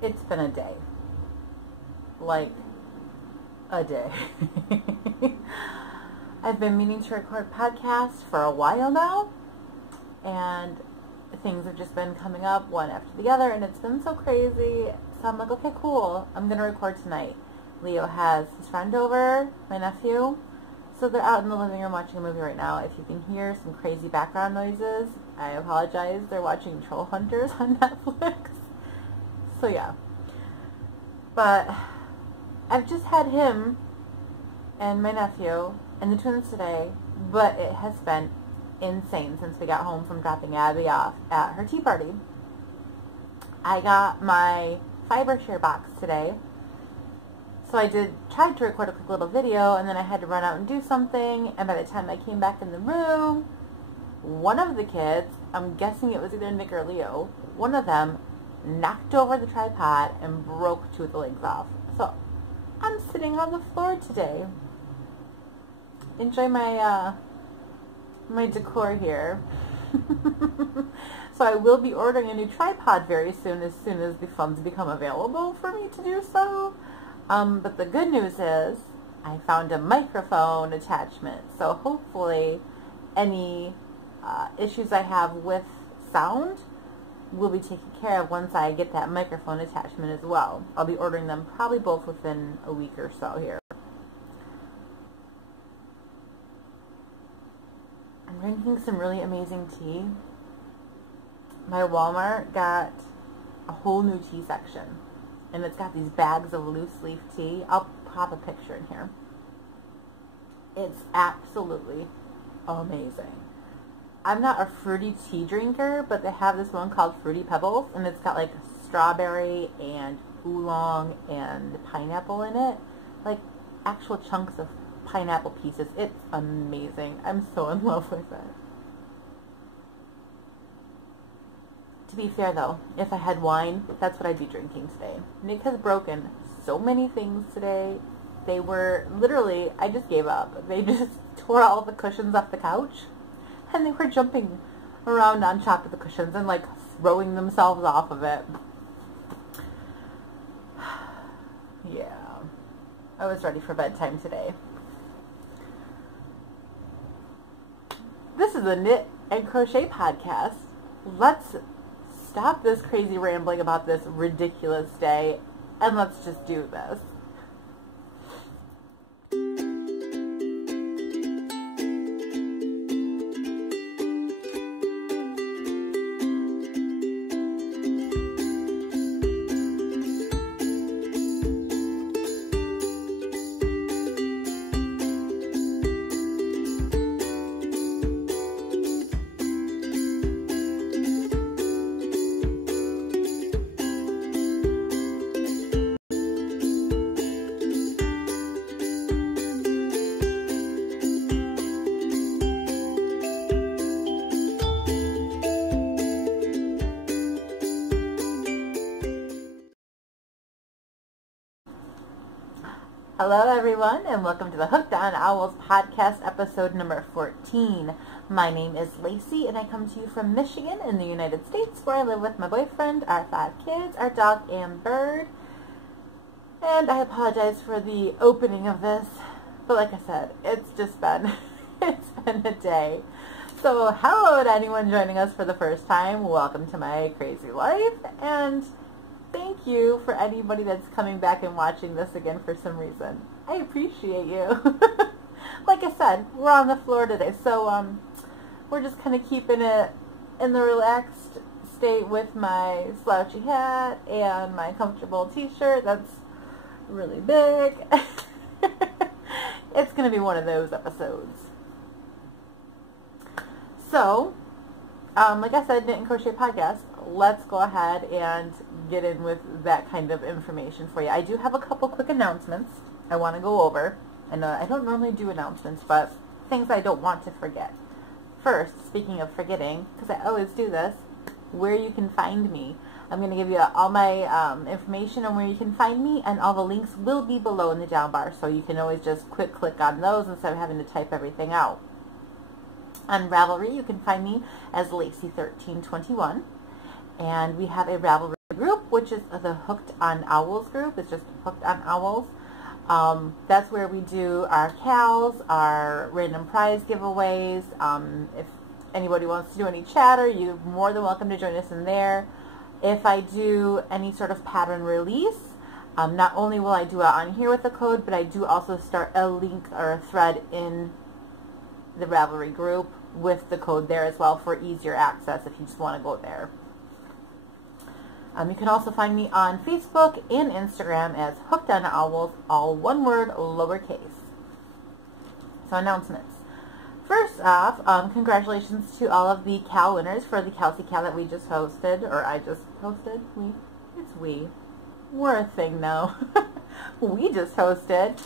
It's been a day. Like, a day. I've been meaning to record podcasts for a while now, and things have just been coming up one after the other, and it's been so crazy. So I'm like, okay, cool. I'm going to record tonight. Leo has his friend over, my nephew. So they're out in the living room watching a movie right now. If you can hear some crazy background noises, I apologize. They're watching Troll Hunters on Netflix. So yeah. But I've just had him and my nephew and the twins today, but it has been insane since we got home from dropping Abby off at her tea party. I got my Fibreshare box today. So I tried to record a quick little video, and then I had to run out and do something, and by the time I came back in the room, one of the kids, I'm guessing it was either Nick or Leo, one of them knocked over the tripod and broke two of the legs off. So I'm sitting on the floor today. Enjoy my my decor here. So I will be ordering a new tripod very soon as the funds become available for me to do so. But the good news is I found a microphone attachment, so hopefully any issues I have with sound will be taken care of once I get that microphone attachment as well. I'll be ordering them probably both within a week or so here. I'm drinking some really amazing tea. My Walmart got a whole new tea section. And it's got these bags of loose leaf tea. I'll pop a picture in here. It's absolutely amazing. I'm not a fruity tea drinker, but they have this one called Fruity Pebbles, and it's got like strawberry and oolong and pineapple in it. Like actual chunks of pineapple pieces. It's amazing. I'm so in love with it. To be fair though, if I had wine, that's what I'd be drinking today. Nick has broken so many things today. They were literally, I just gave up. They just tore all the cushions off the couch, and they were jumping around on top of the cushions and like throwing themselves off of it. Yeah, I was ready for bedtime today. This is a Knit and Crochet Podcast. Let's stop this crazy rambling about this ridiculous day, and let's just do this. Hello everyone, and welcome to the Hooked on Owls podcast, episode number 14. My name is Lacey, and I come to you from Michigan in the United States, where I live with my boyfriend, our 5 kids, our dog, and bird. And I apologize for the opening of this, but like I said, it's just been, it's been a day. So hello to anyone joining us for the first time. Welcome to my crazy life, and thank you for anybody that's coming back and watching this again for some reason. I appreciate you. Like I said, we're on the floor today, so we're just kind of keeping it in the relaxed state with my slouchy hat and my comfortable t-shirt that's really big. It's going to be one of those episodes. So, like I said, Knit and Crochet Podcast, let's go ahead and get in with that kind of information for you. I do have a couple quick announcements I want to go over. And I don't normally do announcements, but things I don't want to forget. First, speaking of forgetting, because I always do this, where you can find me. I'm going to give you all my information on where you can find me, and all the links will be below in the down bar, so you can always just quick click on those instead of having to type everything out. On Ravelry, you can find me as Lacey1321, and we have a Ravelry group, which is the Hooked on Owls group. It's just Hooked on Owls. That's where we do our CALs, our random prize giveaways. If anybody wants to do any chatter, you're more than welcome to join us in there. If I do any sort of pattern release, not only will I do it on here with the code, but I do also start a link or a thread in the Ravelry group with the code there as well for easier access if you just want to go there. You can also find me on Facebook and Instagram as Hooked on Owls, all one word, lowercase. So announcements. First off, congratulations to all of the CAL winners for the Kelsey CAL that we just hosted, or I just hosted. It's we. We're a thing now. We just hosted.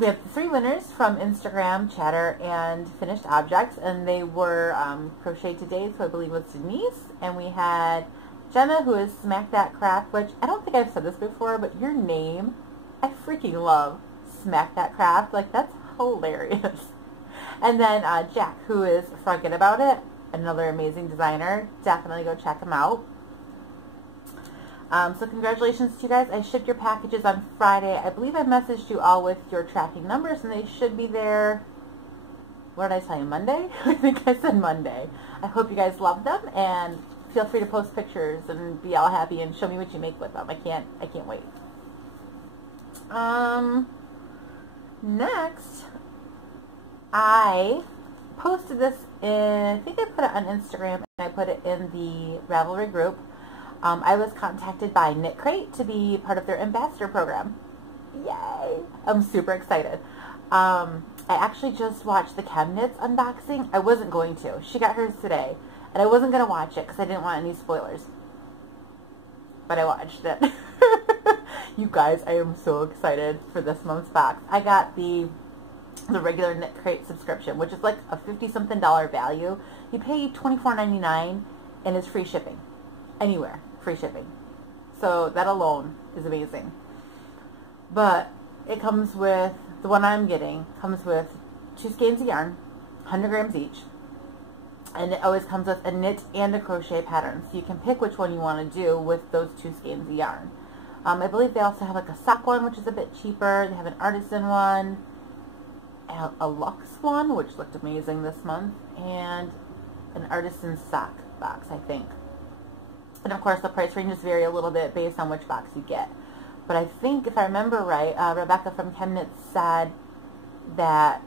We have 3 winners from Instagram, Chatter, and Finished Objects, and they were Crochet Today, so I believe it was Denise, and we had Jenna, who is Smack That Craft, which I don't think I've said this before, but your name, I freaking love Smack That Craft. Like, that's hilarious. And then Jack, who is Forget About It, another amazing designer. Definitely go check him out. So congratulations to you guys. I shipped your packages on Friday. I believe I messaged you all with your tracking numbers, and they should be there, what did I tell you, Monday? I think I said Monday. I hope you guys love them, and feel free to post pictures and be all happy and show me what you make with them. I can't wait. Next, I posted this in, I think I put it on Instagram, and I put it in the Ravelry group. I was contacted by Knit Crate to be part of their ambassador program. Yay! I'm super excited. I actually just watched the Chem Knits unboxing. I wasn't going to. She got hers today, and I wasn't going to watch it because I didn't want any spoilers. But I watched it. You guys, I am so excited for this month's box. I got the regular Knit Crate subscription, which is like a $50-something value. You pay $24.99 and it's free shipping. Anywhere. Free shipping. So that alone is amazing. But it comes with, the one I'm getting, comes with 2 skeins of yarn, 100 grams each. And it always comes with a knit and a crochet pattern. So you can pick which one you want to do with those 2 skeins of yarn. I believe they also have like a sock one, which is a bit cheaper. They have an artisan one, a luxe one, which looked amazing this month, and an artisan sock box, I think. And of course, the price ranges vary a little bit based on which box you get. But I think, if I remember right, Rebecca from ChemKnit said that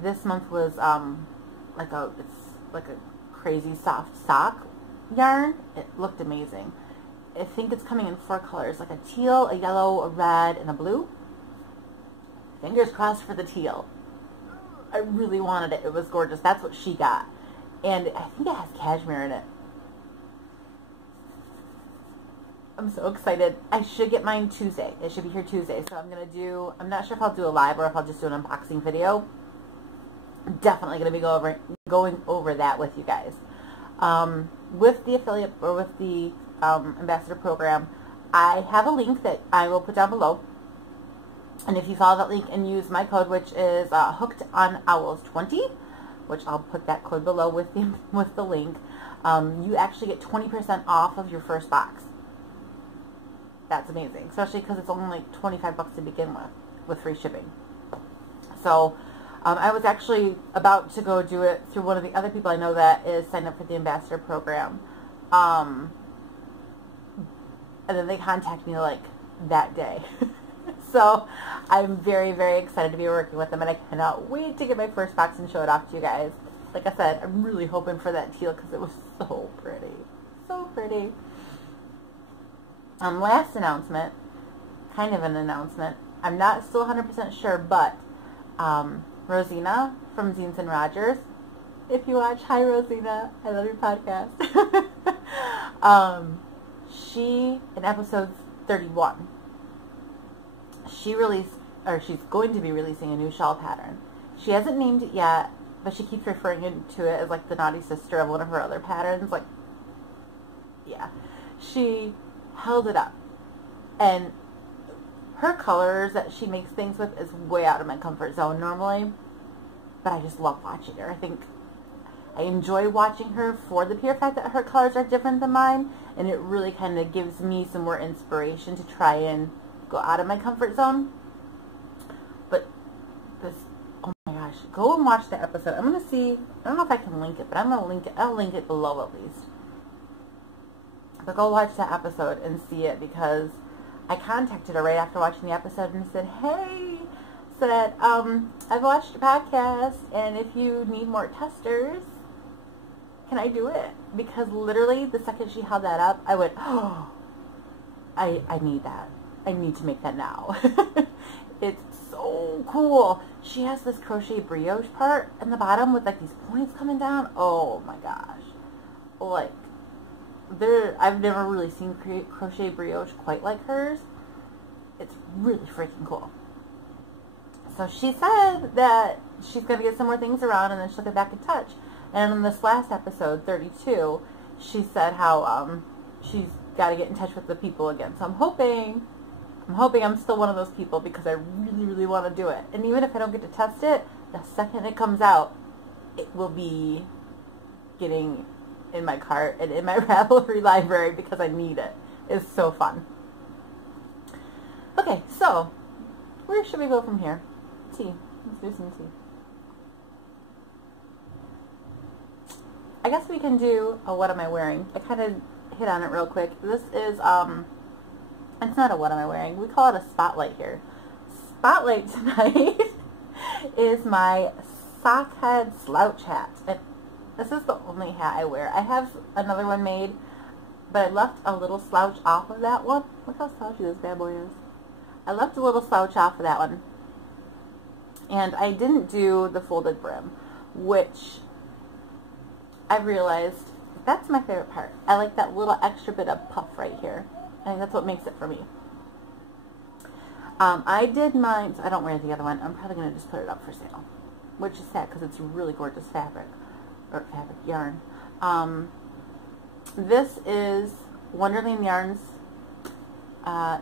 this month was it's like a crazy soft sock yarn. It looked amazing. I think it's coming in 4 colors, like a teal, a yellow, a red, and a blue. Fingers crossed for the teal. I really wanted it. It was gorgeous. That's what she got. And I think it has cashmere in it. I'm so excited. I should get mine Tuesday. It should be here Tuesday. So I'm not sure if I'll do a live or if I'll just do an unboxing video. I'm definitely going to be going over that with you guys. With the affiliate, or with the ambassador program, I have a link that I will put down below. And if you follow that link and use my code, which is Hooked on Owls 20, which I'll put that code below with the link, you actually get 20% off of your first box. That's amazing, especially because it's only like $25 to begin with free shipping. So I was actually about to go do it through one of the other people I know that is signed up for the ambassador program. And then they contacted me like that day. So I'm very, very excited to be working with them, and I cannot wait to get my first box and show it off to you guys. Like I said, I'm really hoping for that teal because it was so pretty. So pretty. Last announcement, kind of an announcement. I'm not still 100% sure, but Rosina from Zines and Rogers, if you watch, hi Rosina, I love your podcast. She, in episode 31, she's going to be releasing a new shawl pattern. She hasn't named it yet, but she keeps referring to it as like the naughty sister of one of her other patterns. Like, yeah. She held it up, and her colors that she makes things with is way out of my comfort zone normally, but I just love watching her. I think I enjoy watching her for the pure fact that her colors are different than mine, and it really kind of gives me some more inspiration to try and go out of my comfort zone. But this, oh my gosh, go and watch the episode. I'm going to see, I don't know if I can link it, but I'm going to link it. I'll link it below at least. But go watch that episode and see it, because I contacted her right after watching the episode and said, hey, I've watched your podcast, and if you need more testers, can I do it? Because literally the second she held that up, I went, oh, I need that. I need to make that now. It's so cool. She has this crochet brioche part in the bottom with like these points coming down. Oh my gosh. Like, I've never really seen crochet brioche quite like hers. It's really freaking cool. So she said that she's going to get some more things around and then she'll get back in touch. And in this last episode, 32, she said how she's got to get in touch with the people again. So I'm hoping I'm still one of those people, because I really, really want to do it. And even if I don't get to test it, the second it comes out, it will be getting in my cart and in my Ravelry library, because I need it. It's so fun. Okay, so where should we go from here? Tea. Let's do some tea. I guess we can do a what am I wearing. I kind of hit on it real quick. This is, it's not a what am I wearing. We call it a spotlight here. Spotlight tonight is my sock head slouch hat. And this is the only hat I wear. I have another one made, but I left a little slouch off of that one. Look how slouchy this bad boy is. I left a little slouch off of that one. And I didn't do the folded brim, which I realized that's my favorite part. I like that little extra bit of puff right here. I think that's what makes it for me. I did mine, so I don't wear the other one. I'm probably going to just put it up for sale, which is sad because it's really gorgeous fabric, or fabric yarn. This is Wonderland Yarns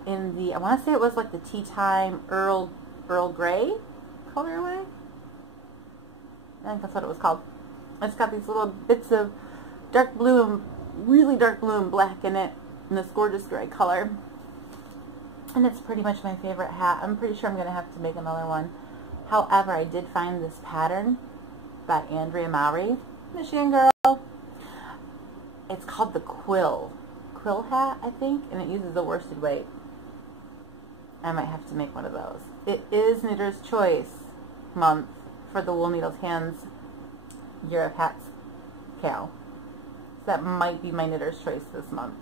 in the, I want to say it was like the Tea Time Earl Grey colorway. I think that's what it was called. It's got these little bits of dark blue and really dark blue and black in it, in this gorgeous gray color. And it's pretty much my favorite hat. I'm pretty sure I'm going to have to make another one. However, I did find this pattern by Andrea Mowry, Michigan girl. It's called the Quill hat, I think, and it uses the worsted weight. I might have to make one of those. It is Knitter's Choice month for the Wool Needles Hands Year of Hats Cal. So that might be my Knitter's Choice this month.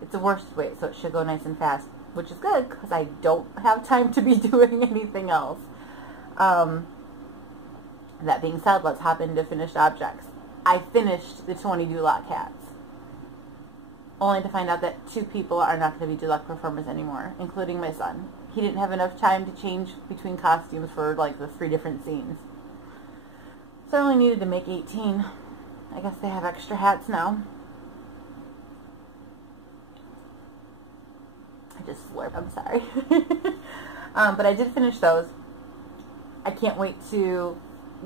It's a worsted weight, so it should go nice and fast, which is good because I don't have time to be doing anything else. That being said, let's hop into finished objects. I finished the 20 Duloc hats, only to find out that 2 people are not going to be Duloc performers anymore, including my son. He didn't have enough time to change between costumes for like the 3 different scenes. So I only needed to make 18. I guess they have extra hats now. I just slurped, I'm sorry. But I did finish those. I can't wait to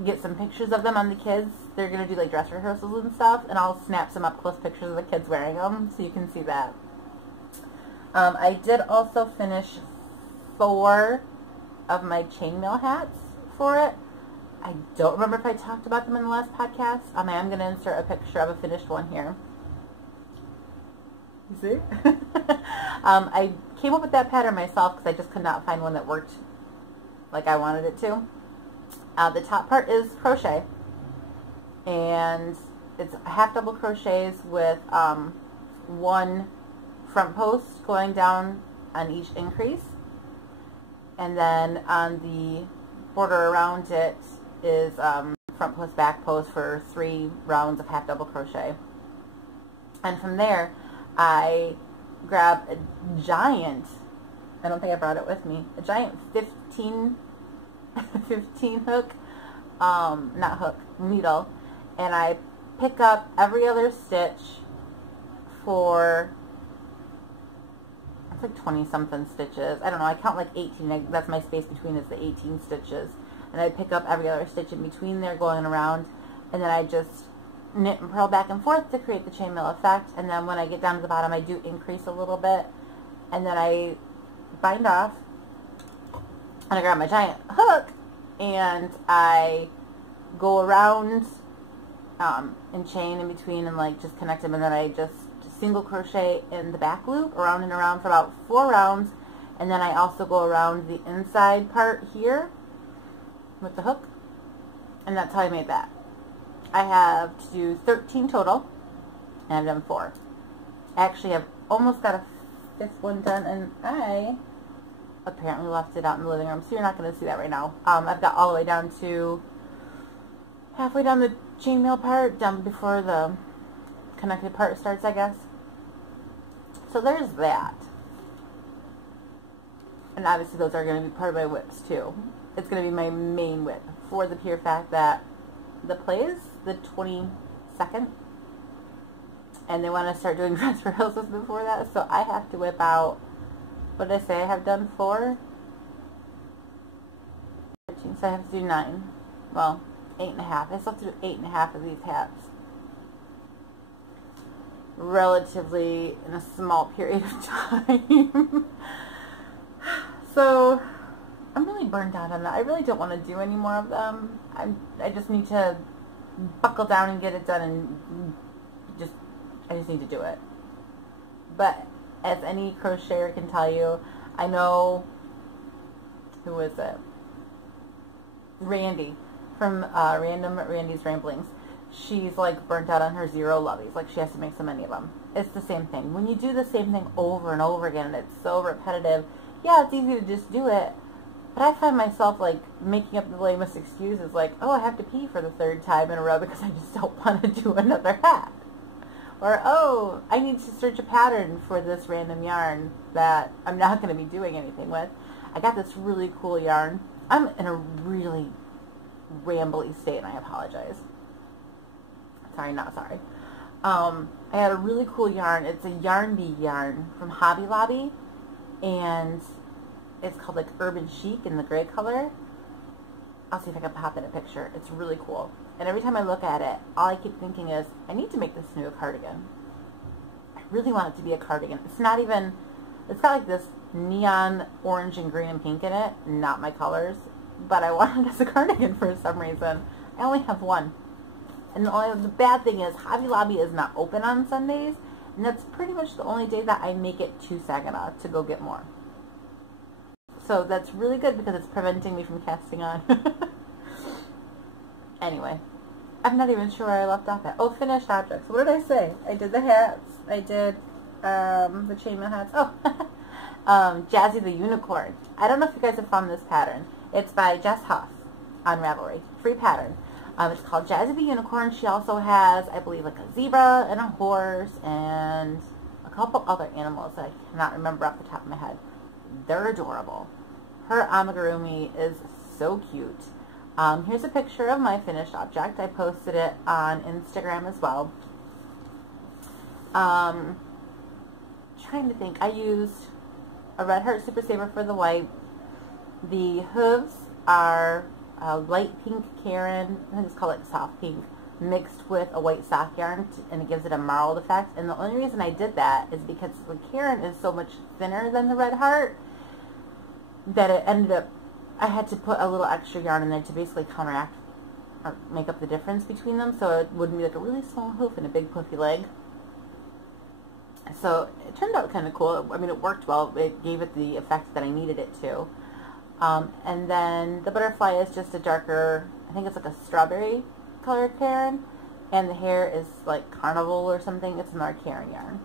get some pictures of them on the kids. They're going to do like dress rehearsals and stuff, and I'll snap some up close pictures of the kids wearing them so you can see that. I did also finish 4 of my chainmail hats for it. I don't remember if I talked about them in the last podcast. I am going to insert a picture of a finished one here. You see? I came up with that pattern myself because I just could not find one that worked like I wanted it to. The top part is crochet, and it's half double crochets with 1 front post going down on each increase, and then on the border around it is front post, back post for 3 rounds of half double crochet. And from there I grabbed a giant, I don't think I brought it with me, a giant 15 hook, not hook, needle, and I pick up every other stitch for, it's like 20 something stitches. I don't know, I count like 18, that's my space between is the 18 stitches. And I pick up every other stitch in between there going around, and then I just knit and purl back and forth to create the chainmail effect, and then when I get down to the bottom I do increase a little bit, and then I bind off, and I grab my giant hook, and I go around and chain in between and like just connect them, and then I just single crochet in the back loop around and around for about 4 rounds, and then I also go around the inside part here with the hook, and that's how I made that. I have to do 13 total, and I've done 4. I actually have almost got a 5th one done, and I apparently left it out in the living room, so you're not going to see that right now. I've got all the way down to halfway down the chainmail part, down before the connected part starts, I guess. So there's that. And obviously those are going to be part of my whips too. It's going to be my main whip, for the pure fact that the play is the 22nd, and they want to start doing dress rehearsals before that, so I have to whip out, what did I say I have done? 4? 13, so I have to do 9. Well, 8.5. I still have to do 8.5 of these hats. Relatively in a small period of time. So I'm really burned out on that. I really don't want to do any more of them. I just need to buckle down and get it done, and I just need to do it. But as any crocheter can tell you, I know, who is it? Randy from Random Randy's Ramblings. She's like burnt out on her 0 lovies. Like she has to make so many of them. It's the same thing. When you do the same thing over and over again, and it's so repetitive, yeah, it's easy to just do it. But I find myself like making up the lamest excuses, like, oh, I have to pee for the 3rd time in a row because I just don't want to do another hat. Or, oh, I need to search a pattern for this random yarn that I'm not going to be doing anything with. I got this really cool yarn. I'm in a really rambly state, and I apologize. Sorry, not sorry. I had a really cool yarn. It's a Yarn Bee yarn from Hobby Lobby, and it's called like Urban Chic in the gray color. I'll see if I can pop in a picture. It's really cool. And every time I look at it, all I keep thinking is, I need to make this into a cardigan. I really want it to be a cardigan. It's not even, it's got like this neon orange and green and pink in it, not my colors, but I want it as a cardigan for some reason. I only have one. And the bad thing is, Hobby Lobby is not open on Sundays, and that's pretty much the only day that I make it to Saginaw to go get more. So that's really good because it's preventing me from casting on. Anyway, I'm not even sure where I left off at. Oh, finished objects. What did I say? I did the hats. I did the chainmail hats. Oh, Jazzy the Unicorn. I don't know if you guys have found this pattern. It's by Jess Huff on Ravelry. Free pattern. It's called Jazzy the Unicorn. She also has, I believe, like a zebra and a horse and a couple other animals that I cannot remember off the top of my head. They're adorable. Her amigurumi is so cute. Here's a picture of my finished object. I posted it on Instagram as well. Trying to think. I used a Red Heart Super Saver for the white. The hooves are a light pink Karen, I think it's called like soft pink, mixed with a white sock yarn, and it gives it a marled effect. And the only reason I did that is because the Karen is so much thinner than the Red Heart that it ended up, I had to put a little extra yarn in there to basically counteract or make up the difference between them, so it wouldn't be like a really small hoof and a big puffy leg. So it turned out kind of cool. I mean, it worked well. It gave it the effect that I needed it to. And then the butterfly is just a darker, I think it's like a strawberry colored Karen, and the hair is like carnival or something. It's another Karen yarn.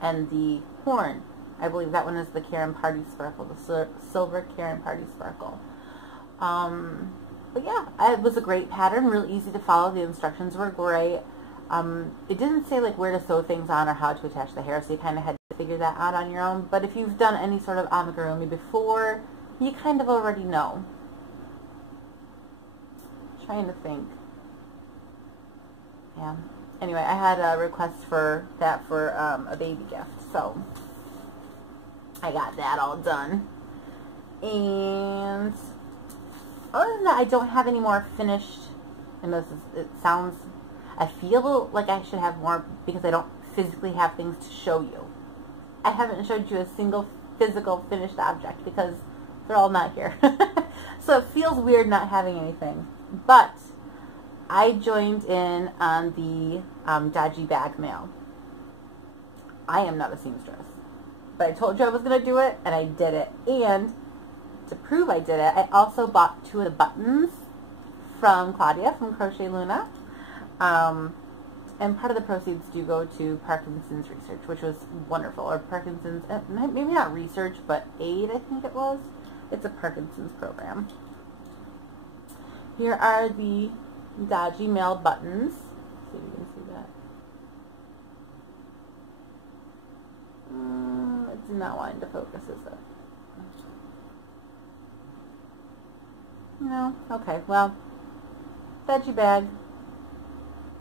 And the horn, I believe that one is the Karen Party Sparkle, the silver Karen Party Sparkle. But yeah, it was a great pattern, real easy to follow. The instructions were great. It didn't say like where to sew things on or how to attach the hair, so you kind of had to figure that out on your own. But if you've done any sort of amigurumi before, you kind of already know. Trying to think. Yeah. Anyway, I had a request for that for a baby gift, so I got that all done. And other than that, I don't have any more finished I know I feel like I should have more because I don't physically have things to show you. I haven't showed you a single physical finished object because they're all not here. So it feels weird not having anything. But I joined in on the dodgy bag mail. I am not a seamstress. But I told you I was going to do it, and I did it. And to prove I did it, I also bought 2 of the buttons from Claudia from Crochet Luna. And part of the proceeds do go to Parkinson's research, which was wonderful. Or Parkinson's, maybe not research, but aid, I think it was. It's a Parkinson's program. Here are the dodgy mail buttons. Let's see if you can see that. It's not wanting to focus, is it? No? Okay, well, dodgy bag.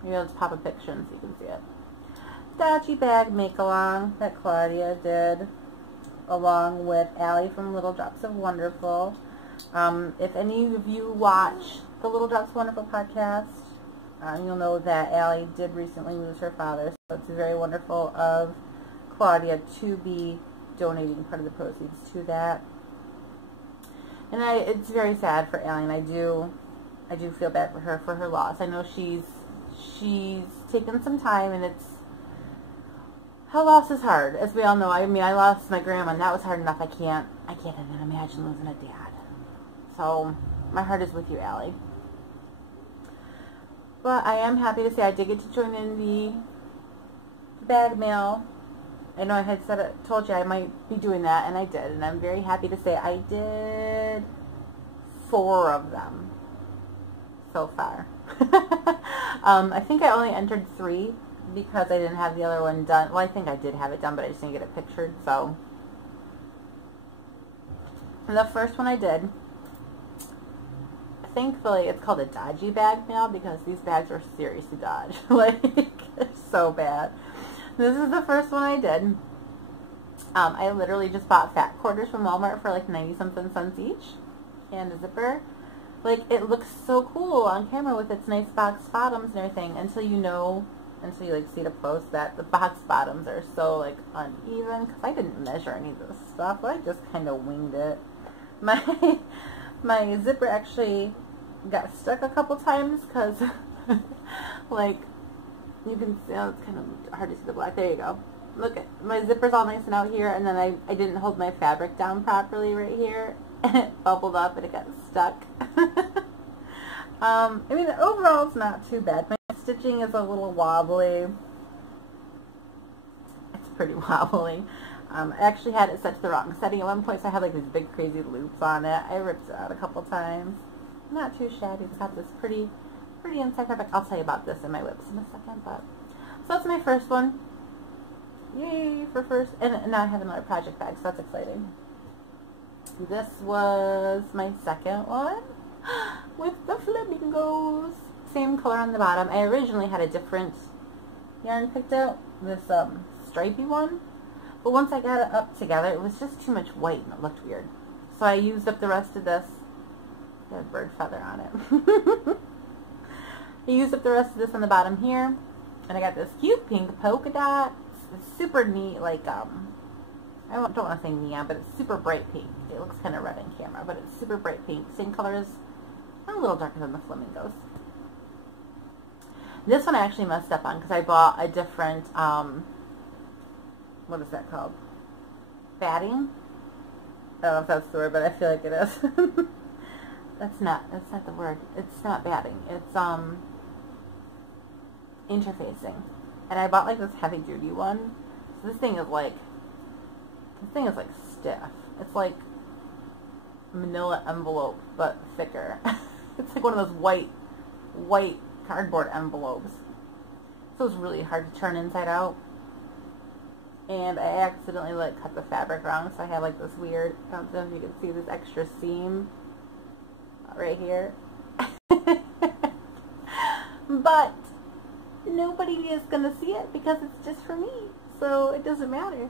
Maybe I'll just pop a picture so you can see it. Dodgy bag make-along that Claudia did, along with Allie from Little Drops of Wonderful. If any of you watch the Little Drops of Wonderful podcast, you'll know that Allie did recently lose her father, so it's very wonderful of Claudia to be donating part of the proceeds to that. And it's very sad for Allie, and I do feel bad for her loss. I know she's taken some time, and her loss is hard, as we all know. I mean, I lost my grandma, and that was hard enough. I can't even imagine losing a dad. So my heart is with you, Allie. But I am happy to say I did get to join in the bag mail. I know I had told you I might be doing that, and I did. And I'm very happy to say I did 4 of them so far. I think I only entered 3 because I didn't have the other one done. Well, I think I did have it done, but I just didn't get it pictured. So the first one I did, thankfully, it's called a dodgy bag mail because these bags are seriously dodge. Like, they're so bad. This is the first one I did. I literally just bought fat quarters from Walmart for like 90-something cents each. And a zipper. Like, it looks so cool on camera with its nice box bottoms and everything until you like see the post that the box bottoms are so like uneven, because I didn't measure any of this stuff. I just kind of winged it. My zipper actually got stuck a couple times because like, you can see, oh, it's kind of hard to see the black. There you go. Look, my zipper's all nice and out here, and then I didn't hold my fabric down properly right here, and it bubbled up and it got stuck. I mean, overall it's not too bad. My stitching is a little wobbly. It's pretty wobbly. I actually had it set to the wrong setting at one point, so I had like these big crazy loops on it. I ripped it out a couple times. Not too shabby. It's got this pretty inside fabric. I'll tell you about this in my whips in a second. But so that's my first one. Yay for first. And now I have another project bag, so that's exciting. This was my second one with the flamingos. Same color on the bottom. I originally had a different yarn picked out, this stripey one. But once I got it up together, it was just too much white and it looked weird. So I used up the rest of this. Got a bird feather on it. I used up the rest of this on the bottom here. And I got this cute pink polka dot. It's super neat, like, I don't want to say neon, but it's super bright pink. It looks kind of red in camera, but it's super bright pink. Same color as, a little darker than the flamingos. This one I actually messed up on because I bought a different, what is that called? Batting? I don't know if that's the word, but I feel like it is. That's not the word. It's not batting. It's, interfacing. And I bought like this heavy duty one. So this thing is like stiff. It's like manila envelope, but thicker. It's like one of those white cardboard envelopes. So it's really hard to turn inside out. And I accidentally like cut the fabric wrong, so I have like this weird, I don't know if you can see this extra seam right here. But nobody is gonna see it because it's just for me, so it doesn't matter.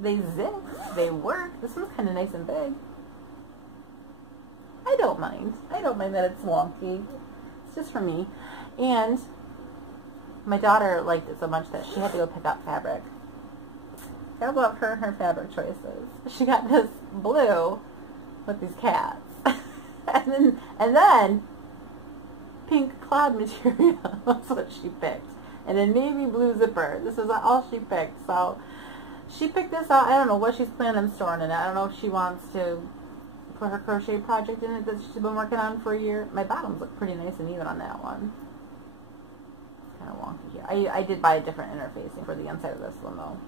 They zip, they work. This one's kind of nice and big. I don't mind that it's wonky. It's just for me. And my daughter liked it so much that she had to go pick up fabric. I love her and her fabric choices. She got this blue with these cats. and then pink cloud material. That's what she picked. And a navy blue zipper. This is all she picked. So she picked this out. I don't know what she's planning on storing in it. I don't know if she wants to put her crochet project in it that she's been working on for a year. My bottoms look pretty nice and even on that one. Kind of wonky here. I did buy a different interfacing for the inside of this one though.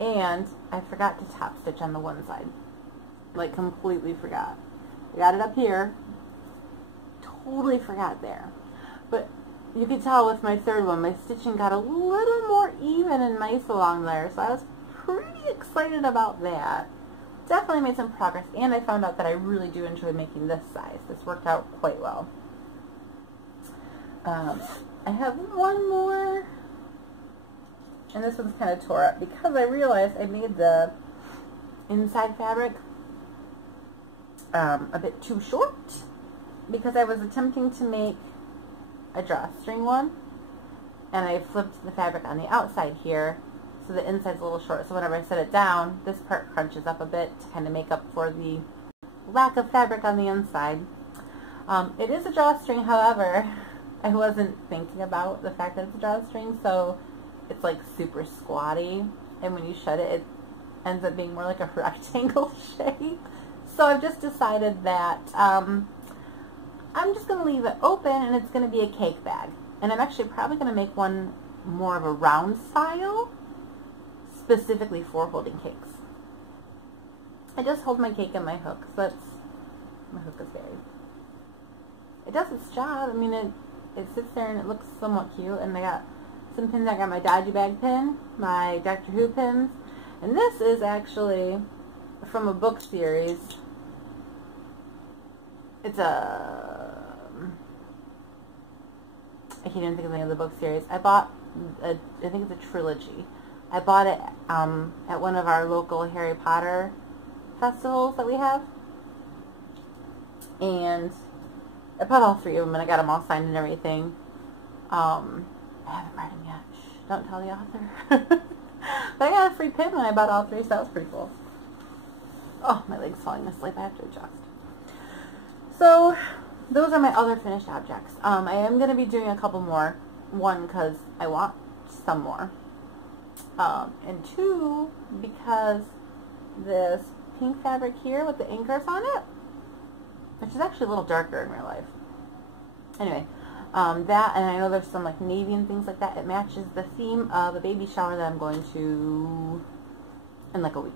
And I forgot to top stitch on the one side. Like completely forgot. I got it up here. Totally forgot there. But you could tell with my third one, my stitching got a little more even and nice along there. So I was pretty excited about that. Definitely made some progress. And I found out that I really do enjoy making this size. This worked out quite well. I have one more. And this one's kind of tore up because I realized I made the inside fabric a bit too short because I was attempting to make a drawstring one, and I flipped the fabric on the outside here so the inside's a little short, so whenever I set it down this part crunches up a bit to kind of make up for the lack of fabric on the inside. It is a drawstring, however I wasn't thinking about the fact that it's a drawstring, so it's like super squatty, and when you shut it, it ends up being more like a rectangle shape. So I've just decided that I'm just going to leave it open, and it's going to be a cake bag. And I'm actually probably going to make one more of a round style, specifically for holding cakes. I just hold my cake in my hook, so that's, my hook is buried. It does its job. I mean, it sits there and it looks somewhat cute, and I got some pins. I got my Dodgy Bag pin, my Doctor Who pins, and this is actually from a book series. It's a, I can't even think of the name of the book series. I bought, I think it's a trilogy. I bought it at one of our local Harry Potter festivals that we have, and I bought all three of them, and I got them all signed and everything. I haven't read them yet. Shh, don't tell the author. But I got a free pin when I bought all three, so that was pretty cool. Oh, my leg's falling asleep. I have to adjust. So, those are my other finished objects. I am going to be doing a couple more. One, because I want some more. And two, because this pink fabric here with the anchors on it, which is actually a little darker in real life. Anyway, that, and I know there's some like navy and things like that. It matches the theme of a baby shower that I'm going to in like a week.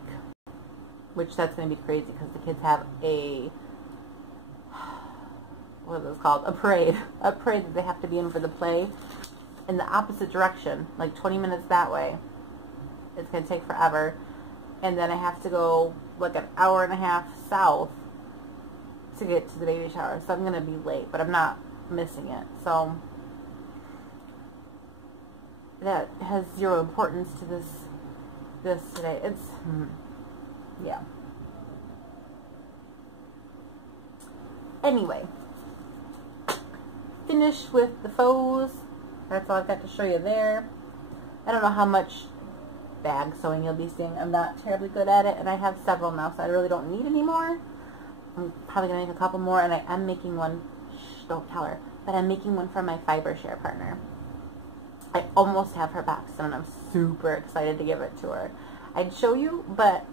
Which that's going to be crazy because the kids have a, what is this called? A parade. A parade that they have to be in for the play in the opposite direction, like 20 minutes that way. It's going to take forever. And then I have to go like an hour and a half south to get to the baby shower. So I'm going to be late, but I'm not missing it. So that has zero importance to this today. It's, yeah. Anyway, finished with the faux. That's all I've got to show you there. I don't know how much bag sewing you'll be seeing. I'm not terribly good at it, and I have several now, so I really don't need any more. I'm probably going to make a couple more, and I am making one, shh, don't tell her, but I'm making one for my Fibreshare partner. I almost have her box done, and I'm super excited to give it to her. I'd show you, but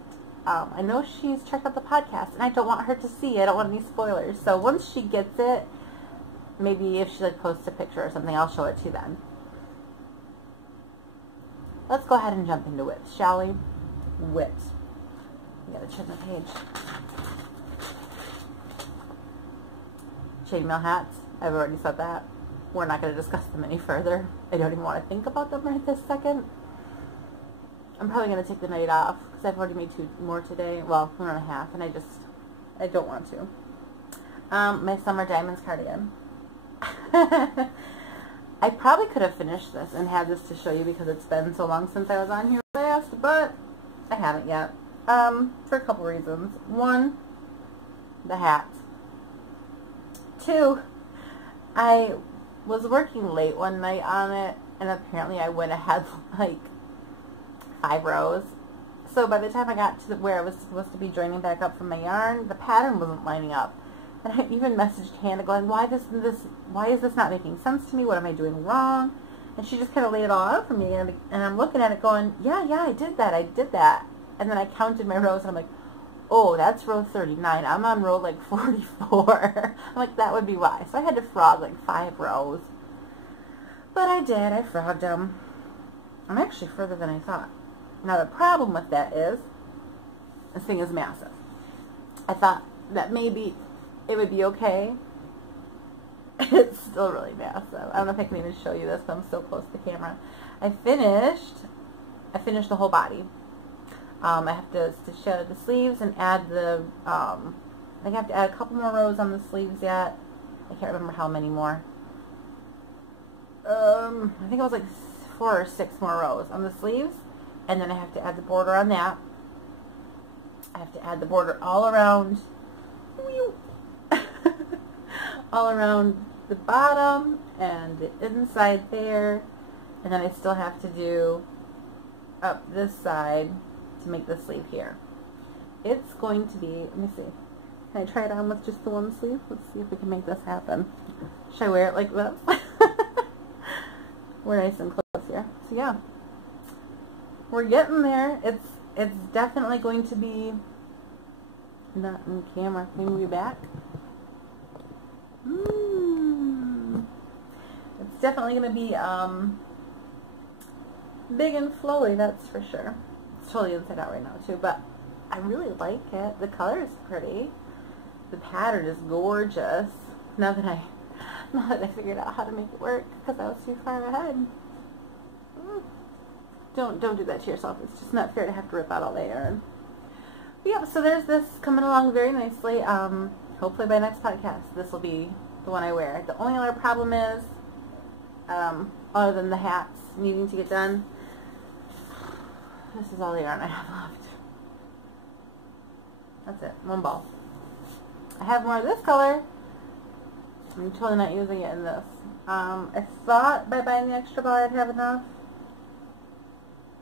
I know she's checked out the podcast, and I don't want her to see it. I don't want any spoilers. So once she gets it, maybe if she like posts a picture or something, I'll show it to you then. Let's go ahead and jump into WIPs, shall we? WIPs. I gotta check my page. Chainmail hats. I've already said that. We're not going to discuss them any further. I don't even want to think about them right this second. I'm probably going to take the night off because I've already made 2 more today. Well, 1.5, and I don't want to. My Summer Diamonds cardigan. I probably could have finished this and had this to show you because it's been so long since I was on here last, but I haven't yet. For a couple reasons. 1, the hat. 2, I was working late one night on it, and apparently I went ahead like 5 rows. So by the time I got to where I was supposed to be joining back up from my yarn, the pattern wasn't lining up. And I even messaged Hannah going, why is this not making sense to me? What am I doing wrong? And she just kind of laid it all out for me, and I'm looking at it going, yeah, I did that. And then I counted my rows, and I'm like, oh, that's row 39. I'm on row like 44. I'm like, that would be why. So I had to frog like 5 rows. But I did. I frogged them. I'm actually further than I thought. Now the problem with that is, this thing is massive. I thought that maybe it would be okay. It's still really massive. I don't know if I can even show you this, but I'm so close to the camera. I finished the whole body. I have to stitch out the sleeves and add the, I think I have to add a couple more rows on the sleeves yet. I can't remember how many more. I think it was like 4 or 6 more rows on the sleeves. And then I have to add the border on that. I have to add the border all around, all around the bottom and the inside there. And then I still have to do up this side to make the sleeve here. It's going to be, let me see. Can I try it on with just the one sleeve? Let's see if we can make this happen. Should I wear it like this? We're nice and close here. So yeah. We're getting there. It's definitely going to be not in camera. Can we move back? It's definitely going to be big and flowy, that's for sure. It's totally inside out right now too, but I really like it. The color is pretty. The pattern is gorgeous. Now that I figured out how to make it work, because I was too far ahead. Don't do that to yourself. It's just not fair to have to rip out all the yarn. But yeah, so there's this coming along very nicely. Hopefully by next podcast, this will be the one I wear. The only other problem is, other than the hats needing to get done, this is all the yarn I have left. That's it. One ball. I have more of this color. I'm totally not using it in this. I thought by buying the extra ball I'd have enough.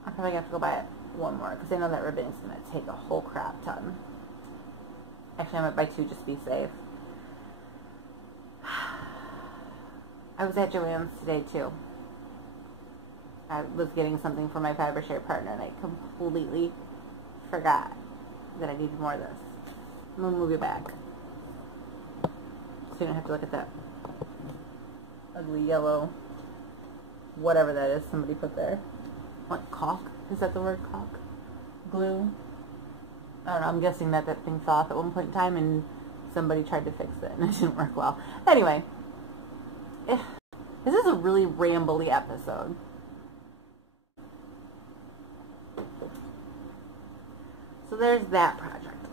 I'm probably going to have to go buy it one more, because I know that ribbon is going to take a whole crap ton. Actually, I might buy 2 just to be safe. I was at Joann's today too. I was getting something for my Fibreshare partner, and I completely forgot that I needed more of this. I'm going to move you back, so you don't have to look at that ugly yellow whatever that is somebody put there. What, caulk? Is that the word, caulk? Glue? I don't know, I'm guessing that thing fell off at one point in time and somebody tried to fix it and it didn't work well. Anyway, this is a really rambly episode. So there's that project.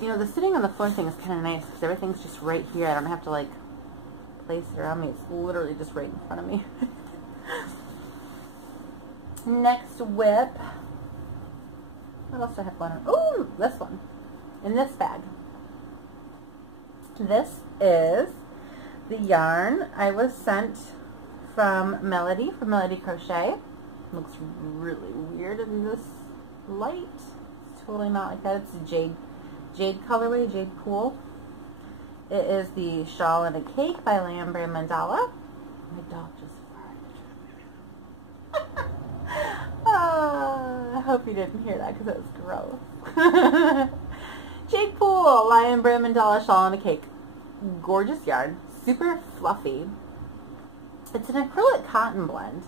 You know, the sitting on the floor thing is kind of nice because everything's just right here. I don't have to, like, place it around me. It's literally just right in front of me. Next whip. What else do I have going on? Oh, this one. In this bag. This is the yarn I was sent from Melody, from Melody Crochet. It looks really weird in this light. It's totally not like that. It's a jade colorway, jade pool. It is the Shawl and a Cake by Lambert Mandala. My dog just farted. I hope you didn't hear that because it was gross. Jade Pool, Lion Brim Mandala Shawl and a Cake. Gorgeous yarn. Super fluffy. It's an acrylic cotton blend.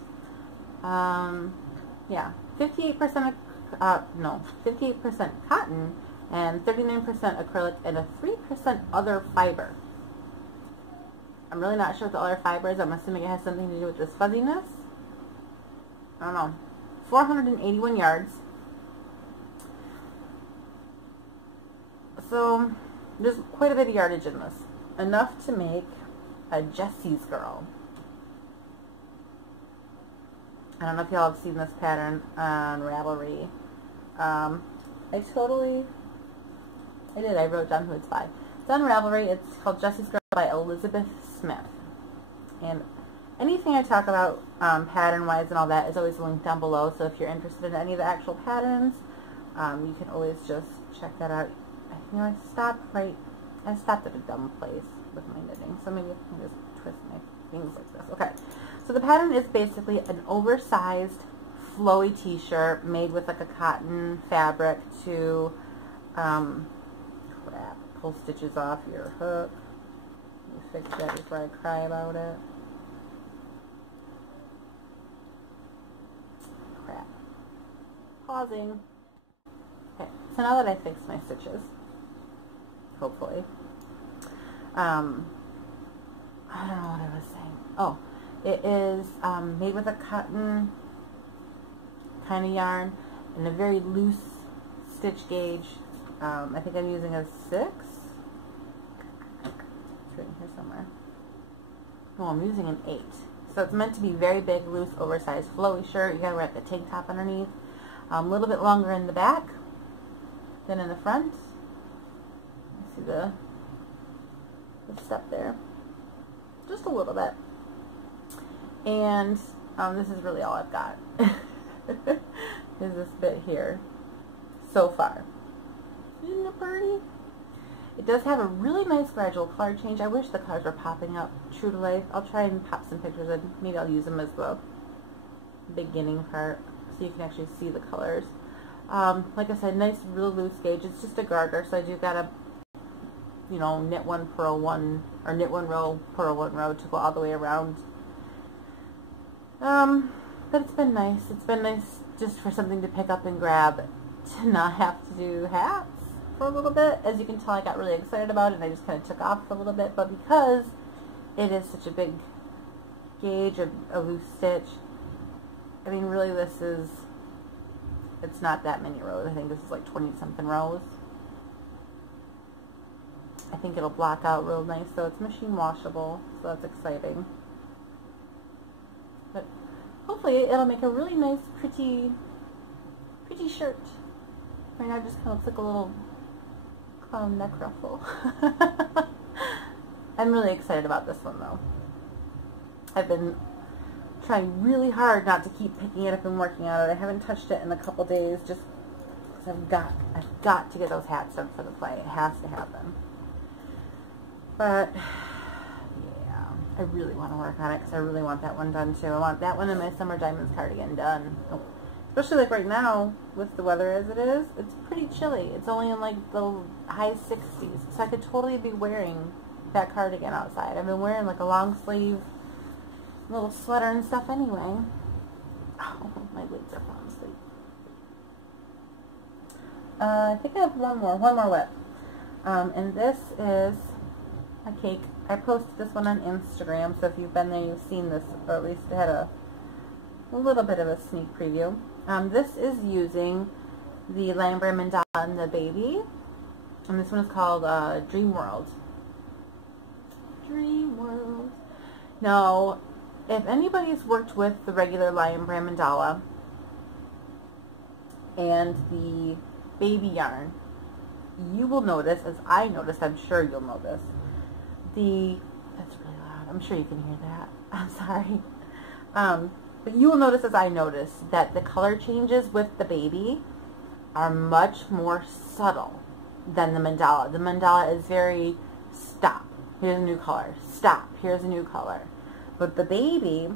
Yeah, 58% 58% cotton and 39% acrylic and a 3% other fiber. I'm really not sure what the other fiber is. I'm assuming it has something to do with this fuzziness. I don't know. 481 yards. So there's quite a bit of yardage in this. Enough to make a Jessie's Girl. I don't know if y'all have seen this pattern on Ravelry. I did. I wrote down who it's by. It's on Ravelry. It's called Jessie's Girl by Elizabeth Smith. And anything I talk about pattern-wise and all that is always linked down below. So if you're interested in any of the actual patterns, you can always just check that out. You know, I stopped at a dumb place with my knitting, so maybe I can just twist my things like this. Okay, so the pattern is basically an oversized flowy t-shirt made with like a cotton fabric to pull stitches off your hook. Let me fix that before I cry about it. Crap. Pausing. Okay, so now that I fixed my stitches, hopefully, I don't know what I was saying. Oh, it is made with a cotton kind of yarn and a very loose stitch gauge. I think I'm using a 6. It's written here somewhere. Oh, I'm using an 8. So it's meant to be very big, loose, oversized, flowy shirt. You gotta wear the tank top underneath. A little bit longer in the back than in the front. See the step there, just a little bit. And this is really all I've got. Is this bit here so far. Isn't it pretty? It does have a really nice gradual color change. I wish the colors were popping up true to life. I'll try and pop some pictures and maybe I'll use them as the beginning part so you can actually see the colors. Like I said, nice real loose gauge. It's just a garter, so I do gotta, you know, knit one, purl one, or knit one row, purl one row to go all the way around. But it's been nice. It's been nice just for something to pick up and grab, to not have to do hats for a little bit. As you can tell, I got really excited about it and I just kind of took off a little bit, but because it is such a big gauge, a loose stitch, I mean, really it's not that many rows. I think this is like 20-something rows. I think it'll block out real nice, so it's machine washable, so that's exciting. But hopefully it'll make a really nice, pretty shirt. Right now it just kind of looks like a little clown neck ruffle. I'm really excited about this one though. I've been trying really hard not to keep picking it up and working on it. I haven't touched it in a couple days just because I've got to get those hats done for the play. It has to happen. But yeah, I really want to work on it because I really want that one done too. I want that one and my Summer Diamonds cardigan done. Especially like right now with the weather as it is, it's pretty chilly. It's only in like the high 60s, so I could totally be wearing that cardigan outside. I've been wearing like a long sleeve little sweater and stuff anyway. Oh, my legs are falling asleep. I think I have one more whip. And this is a cake. I posted this one on Instagram, so if you've been there, you've seen this, or at least had a little bit of a sneak preview. This is using the Lion Brand Mandala and the baby, and this one is called Dream World. Dream World. Now, if anybody's worked with the regular Lion Brand Mandala and the baby yarn, you will notice, as I noticed, I'm sure you'll notice, that's really loud, I'm sure you can hear that, I'm sorry, but you will notice, as I noticed, that the color changes with the baby are much more subtle than the mandala. The mandala is very, stop, here's a new color, stop, here's a new color. But the baby,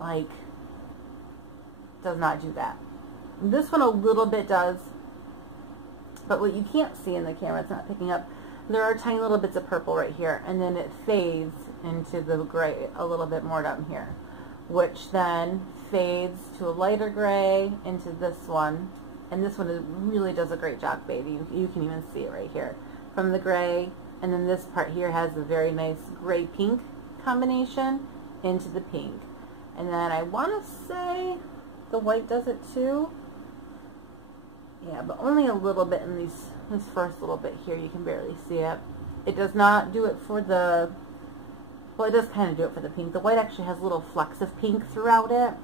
like, does not do that. This one a little bit does, but what you can't see in the camera, it's not picking up, there are tiny little bits of purple right here, and then it fades into the gray a little bit more down here, which then fades to a lighter gray into this one, and this one really does a great job, baby. You can even see it right here from the gray, and then this part here has a very nice gray-pink combination into the pink, and then I want to say the white does it too. Yeah, but only a little bit in this first little bit here. You can barely see it. It does not do it for the, well, it does kind of do it for the pink. The white actually has little flecks of pink throughout it,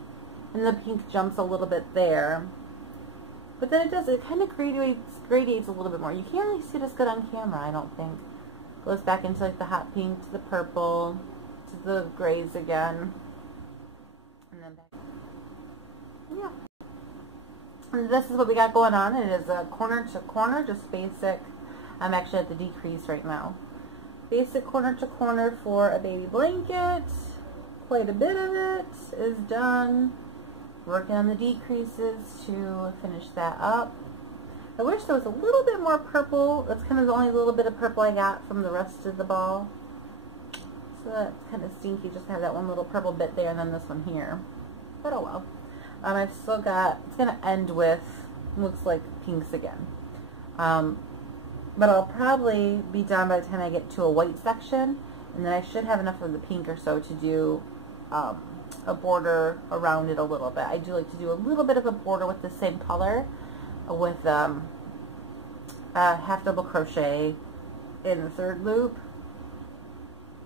and the pink jumps a little bit there. But then it kind of gradiates a little bit more. You can't really see it as good on camera, I don't think. Goes back into like the hot pink to the purple, to the grays again. And then back. Yeah. And this is what we got going on. It is a corner to corner, just basic. I'm actually at the decrease right now. Basic corner to corner for a baby blanket. Quite a bit of it is done. Working on the decreases to finish that up. I wish there was a little bit more purple. That's kind of the only little bit of purple I got from the rest of the ball. So that's kind of stinky just to have that one little purple bit there and then this one here. But oh well. I've still got, it's going to end with, looks like pinks again. But I'll probably be done by the time I get to a white section. And then I should have enough of the pink or so to do a border around it a little bit. I do like to do a little bit of a border with the same color with half double crochet in the third loop,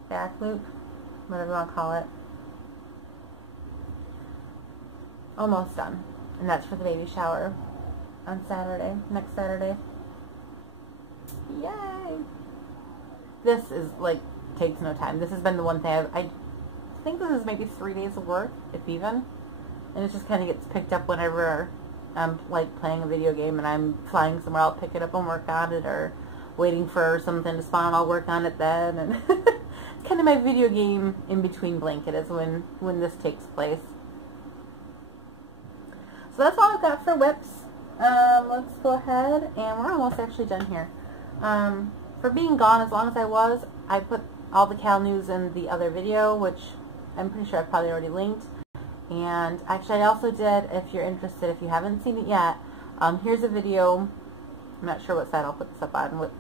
back loop, whatever you want to call it. Almost done. And that's for the baby shower on Saturday, next Saturday. Yay! This is like, takes no time. This has been the one thing I think this is maybe 3 days of work, if even. And it just kind of gets picked up whenever I'm like playing a video game and I'm flying somewhere. I'll pick it up and work on it, or waiting for something to spawn, I'll work on it then. And it's kind of my video game in between blanket is when this takes place. So that's all I've got for whips. Let's go ahead, and we're almost actually done here. For being gone as long as I was, I put all the Cal news in the other video, which I'm pretty sure I've probably already linked. And actually I also did, if you're interested, if you haven't seen it yet, here's a video. I'm not sure what side I'll put this up on, with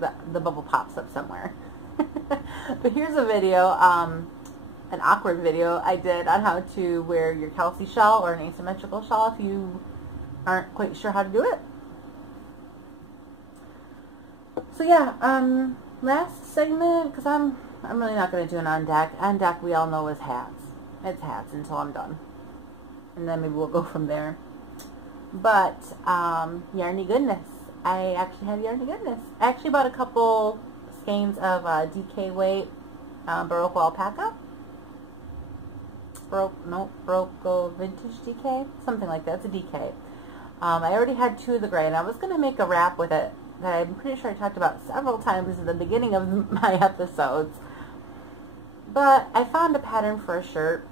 the bubble pops up somewhere. But here's a video, an awkward video I did on how to wear your Kelsey shawl or an asymmetrical shawl if you aren't quite sure how to do it. So yeah, last segment, because I'm really not going to do an on deck. On deck we all know is hats. It's hats until I'm done. And then maybe we'll go from there. But, yarny goodness. I actually have yarny goodness. I actually bought a couple skeins of DK weight Baroque alpaca. Baroque vintage DK. Something like that. It's a DK. I already had 2 of the gray, and I was going to make a wrap with it that I'm pretty sure I talked about several times at the beginning of my episodes. But I found a pattern for a shirt,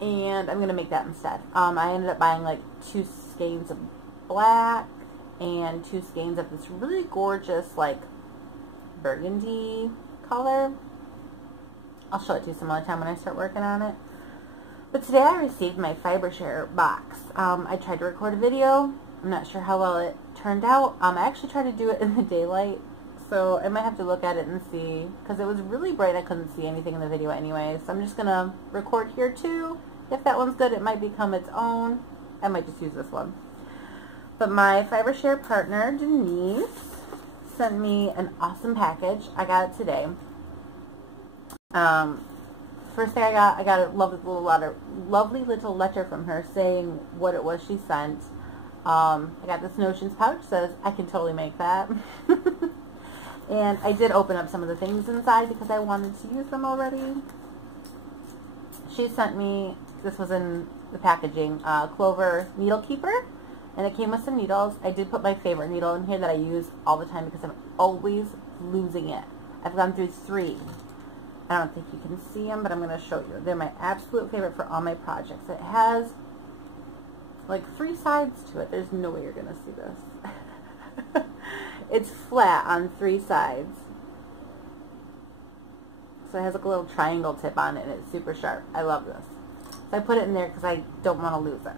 and I'm going to make that instead. I ended up buying like 2 skeins of black and 2 skeins of this really gorgeous like burgundy color. I'll show it to you some other time when I start working on it. But today I received my Fibreshare box. I tried to record a video. I'm not sure how well it turned out. I actually tried to do it in the daylight, so I might have to look at it and see, because it was really bright. I couldn't see anything in the video anyway, so I'm just going to record here too. If that one's good, it might become its own. I might just use this one. But my Fibreshare partner, Denise, sent me an awesome package. I got it today. First thing I got a lovely little letter from her saying what it was she sent. I got this Notions pouch, says I can totally make that. And I did open up some of the things inside because I wanted to use them already. She sent me, this was in the packaging, Clover needle keeper, and it came with some needles. I did put my favorite needle in here that I use all the time because I'm always losing it. I've gone through 3. I don't think you can see them, but I'm going to show you. They're my absolute favorite for all my projects. It has like 3 sides to it. There's no way you're going to see this. It's flat on 3 sides. So it has like a little triangle tip on it, and it's super sharp. I love this. So I put it in there because I don't want to lose it.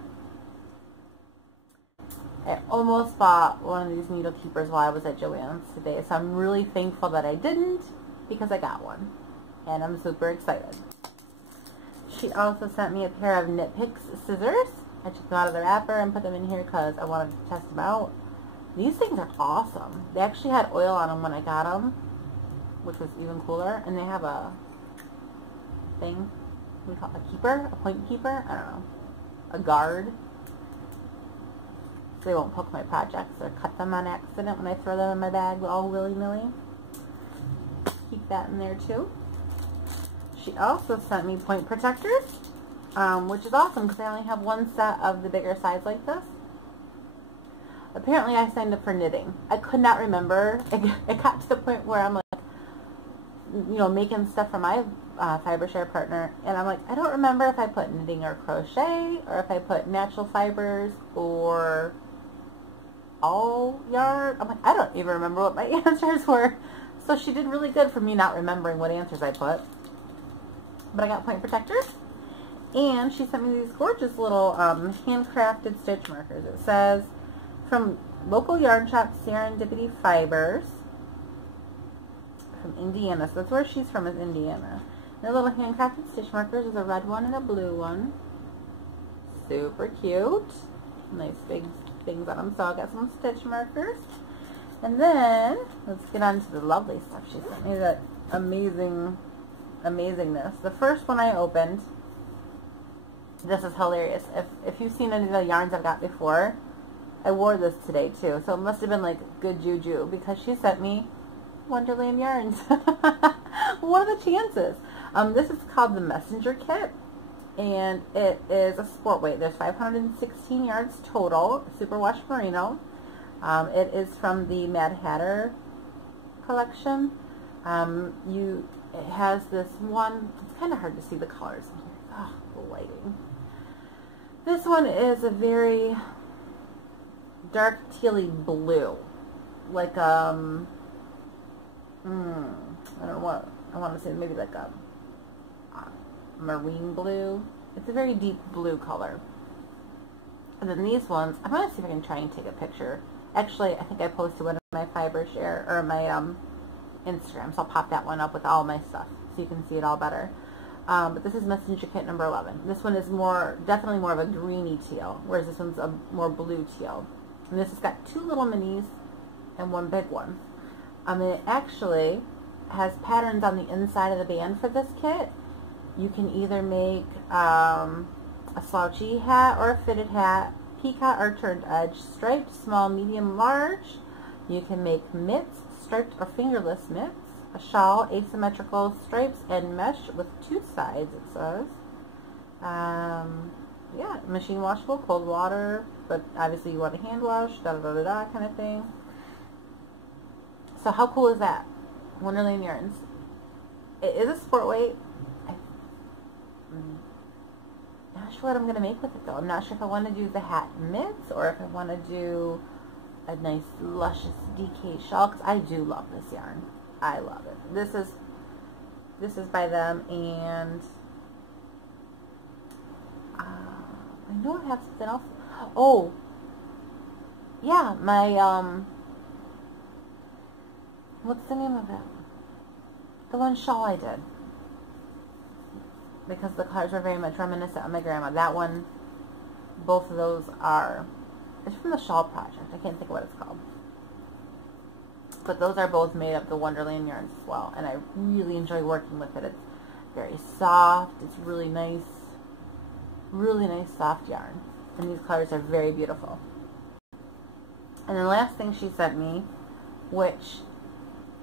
I almost bought one of these needle keepers while I was at Joann's today, so I'm really thankful that I didn't, because I got one. And I'm super excited. She also sent me a pair of Knit Picks scissors. I took them out of the wrapper and put them in here because I wanted to test them out. These things are awesome. They actually had oil on them when I got them, which was even cooler. And they have a thing, what do you call it, a keeper? A point keeper? I don't know. A guard. So they won't poke my projects or cut them on accident when I throw them in my bag all willy-nilly. Keep that in there too. She also sent me point protectors, which is awesome because I only have one set of the bigger size like this. Apparently I signed up for knitting. I could not remember. It got to the point where I'm like, you know, making stuff for my Fibreshare partner, and I'm like, I don't remember if I put knitting or crochet, or if I put natural fibers, or all yarn. I'm like, I don't even remember what my answers were. So she did really good for me not remembering what answers I put. But I got point protectors, and she sent me these gorgeous little handcrafted stitch markers. It says, from local yarn shop Serendipity Fibers from Indiana. So that's where she's from, is Indiana. Their little handcrafted stitch markers is a red one and a blue one. Super cute. Nice big things on them. So I got some stitch markers. And then, let's get on to the lovely stuff she sent me. That amazingness. The first one I opened, this is hilarious. If you've seen any of the yarns I've got before, I wore this today too. So it must have been like good juju, because she sent me Wonderland yarns. What are the chances? This is called the Messenger Kit, and it is a sport weight. There's 516 yards total, superwash merino. It is from the Mad Hatter collection. It has this one, it's kind of hard to see the colors in here. Oh, the lighting. This one is a very dark tealy blue, like I don't know what I want to say, maybe like a marine blue. It's a very deep blue color. And then these ones, I'm going to see if I can try and take a picture. Actually, I think I posted one of my Fibreshare, or my Instagram, so I'll pop that one up with all my stuff so you can see it all better. But this is Messenger Kit number 11. This one is definitely more of a greeny teal, whereas this one's a more blue teal. And this has got 2 little minis and 1 big one. It actually has patterns on the inside of the band for this kit. You can either make a slouchy hat or a fitted hat, peacock or turned edge, striped, small, medium, large. You can make mitts, striped or fingerless mitts, a shawl, asymmetrical stripes, and mesh with 2 sides, it says. Yeah, machine washable, cold water, but obviously you want a hand wash, da-da-da-da-da kind of thing. So how cool is that? Wonderland yarns. It is a sport weight. I'm not sure what I'm going to make with it though. I'm not sure if I want to do the hat mitts or if I want to do a nice luscious DK shawl, because I do love this yarn. I love it. This is by them, and I know I have something else. Oh, yeah, my what's the name of it? The one shawl I did, because the colors were very much reminiscent of my grandma. That one, both of those are, it's from the Shawl Project. I can't think of what it's called. But those are both made of the Wonderland yarns as well, and I really enjoy working with it. It's very soft. It's really nice soft yarn, and these colors are very beautiful. And the last thing she sent me, which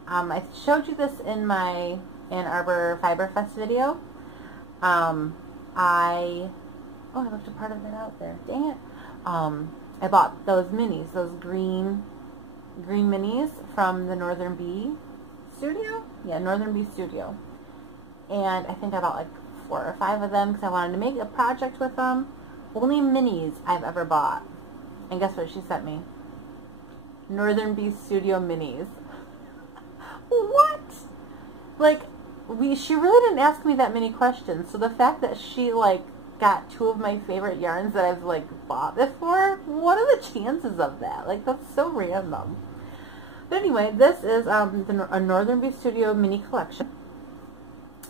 I showed you this in my Ann Arbor Fiber Fest video. I left a part of it out there. Dang it. I bought those minis, those green minis from the Northern Bee Studio. Yeah, Northern Bee Studio. And I think I bought like 4 or 5 of them because I wanted to make a project with them. Only minis I've ever bought. And guess what she sent me? Northern Bee Studio minis. What? Like, she really didn't ask me that many questions. So the fact that she like got 2 of my favorite yarns that I've like bought before, what are the chances of that? Like, that's so random. But anyway, this is a Northern Bee Studio mini collection.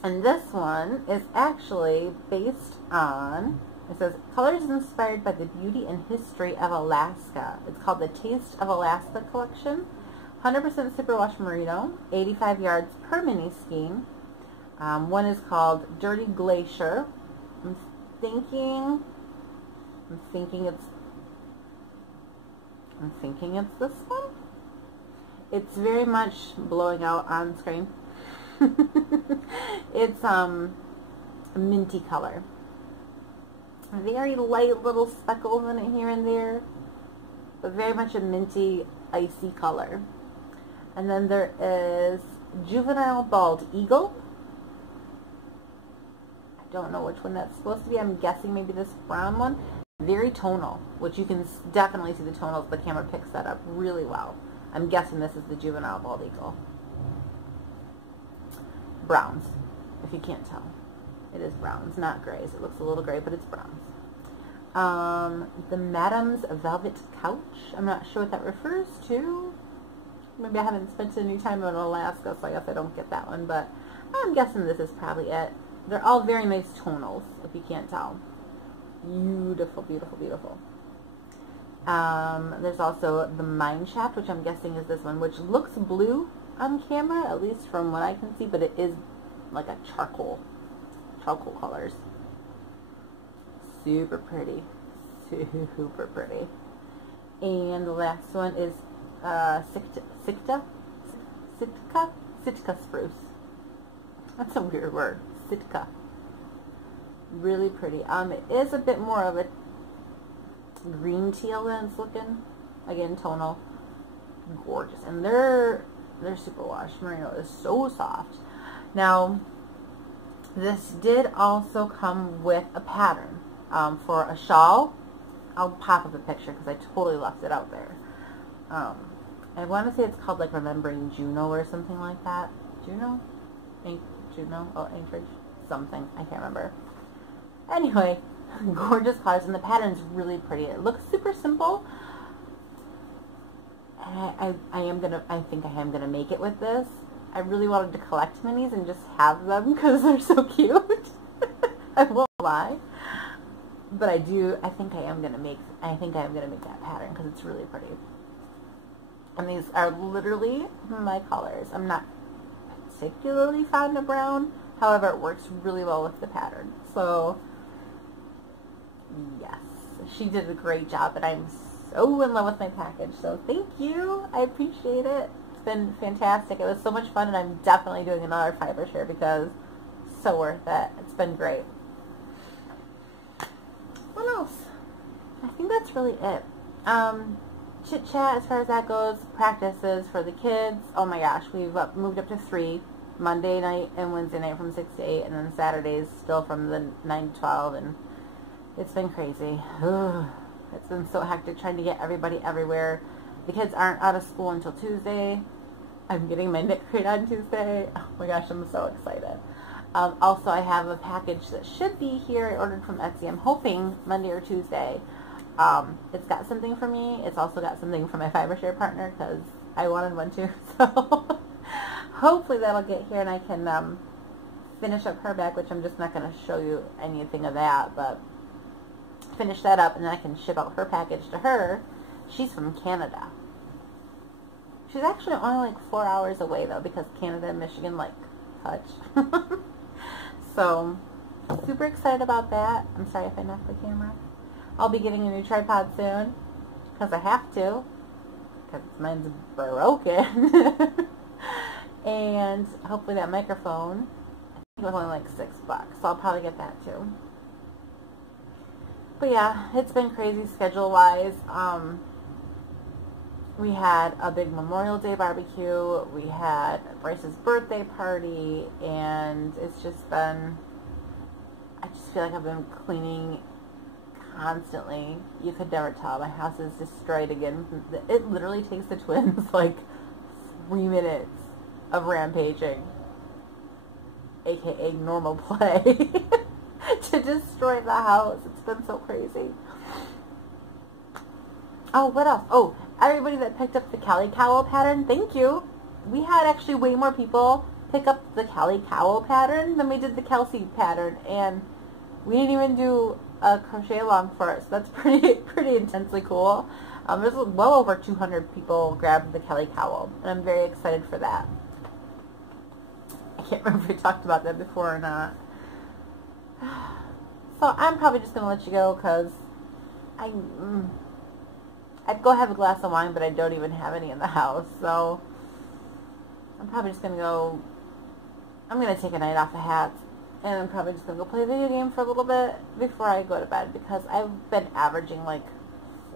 And this one is actually based on, it says, colors inspired by the beauty and history of Alaska. It's called the Taste of Alaska collection. 100% superwash merino, 85 yards per mini skein. One is called Dirty Glacier. I'm thinking it's this one. It's very much blowing out on screen. It's a minty color. Very light little speckles in it here and there, but very much a minty, icy color. And then there is Juvenile Bald Eagle. I don't know which one that's supposed to be. I'm guessing maybe this brown one. Very tonal, which you can definitely see the tonals. The camera picks that up really well. I'm guessing this is the Juvenile Bald Eagle. Browns, if you can't tell. It is browns, not grays. It looks a little gray, but it's browns. The Madam's Velvet Couch. I'm not sure what that refers to. Maybe I haven't spent any time in Alaska, so I guess I don't get that one, but I'm guessing this is probably it. They're all very nice tonals, if you can't tell. Beautiful, beautiful, beautiful. There's also the Mine Shaft, which I'm guessing is this one, which looks blue on camera, at least from what I can see, but it is like a charcoal colors. Super pretty. Super pretty. And the last one is Sitka spruce. That's a weird word. Sitka. Really pretty. It is a bit more of a green teal than it's looking. Again, tonal. Gorgeous. And they're superwash. Merino is so soft. Now, this did also come with a pattern for a shawl. I'll pop up a picture because I totally left it out there. I want to say it's called like Remembering Juneau or something like that. Juneau? Juneau? Oh, Anchorage? Something. I can't remember. Anyway, gorgeous colors, and the pattern's really pretty. It looks super simple. And I think I am gonna make it with this. I really wanted to collect minis and just have them because they're so cute. I won't lie. But I think I am gonna make that pattern because it's really pretty. And these are literally my colors. I'm not particularly fond of brown. However, it works really well with the pattern. So, yes, she did a great job, and I'm so in love with my package. So, thank you. I appreciate it. It's been fantastic. It was so much fun, and I'm definitely doing another Fibreshare because it's so worth it. It's been great. What else? I think that's really it. Chit chat as far as that goes. Practices for the kids. Oh my gosh, we've moved up to 3. Monday night and Wednesday night from 6 to 8, and then Saturdays still from the 9 to 12, and it's been crazy. It's been so hectic trying to get everybody everywhere. The kids aren't out of school until Tuesday. I'm getting my knit crate on Tuesday. Oh my gosh, I'm so excited. Also, I have a package that should be here. I ordered from Etsy. I'm hoping Monday or Tuesday. It's got something for me. It's also got something for my Fibreshare partner because I wanted one too. So hopefully that'll get here and I can finish up her bag, which I'm just not going to show you anything of that, but finish that up and then I can ship out her package to her. She's from Canada. She's actually only like 4 hours away though because Canada and Michigan like touch. So super excited about that. I'm sorry if I knocked the camera. I'll be getting a new tripod soon because I have to because mine's broken. And hopefully that microphone, I think it was only like $6, so I'll probably get that too. But yeah, it's been crazy schedule-wise. We had a big Memorial Day barbecue, we had Bryce's birthday party, and it's just been, I just feel like I've been cleaning constantly. You could never tell. My house is destroyed again. It literally takes the twins like 3 minutes of rampaging, aka normal play, to destroy the house. It's been so crazy. Oh, what else? Oh, everybody that picked up the Kelly Cowl pattern, thank you. We had actually way more people pick up the Kelly Cowl pattern than we did the Kelsey pattern, and we didn't even do a crochet along for it, so that's pretty intensely cool. There's well over 200 people grabbed the Kelly Cowl, and I'm very excited for that. I can't remember if we talked about that before or not. So I'm probably just going to let you go because I'd go have a glass of wine, but I don't even have any in the house. So I'm probably just going to go I'm going to take a night off of hats, and I'm probably just going to go play a video game for a little bit before I go to bed, because I've been averaging like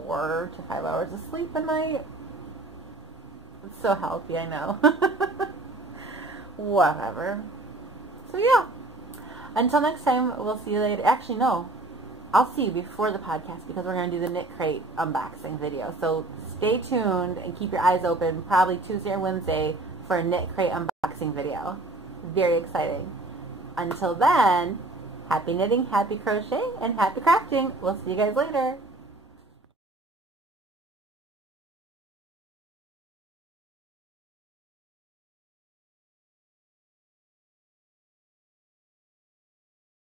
4 to 5 hours of sleep a night. It's so healthy, I know. Whatever. So yeah. Until next time, we'll see you later. Actually, no. I'll see you before the podcast, because we're going to do the Knit Crate unboxing video. So stay tuned and keep your eyes open, probably Tuesday or Wednesday, for a Knit Crate unboxing video. Very exciting. Until then, happy knitting, happy crochet, and happy crafting. We'll see you guys later.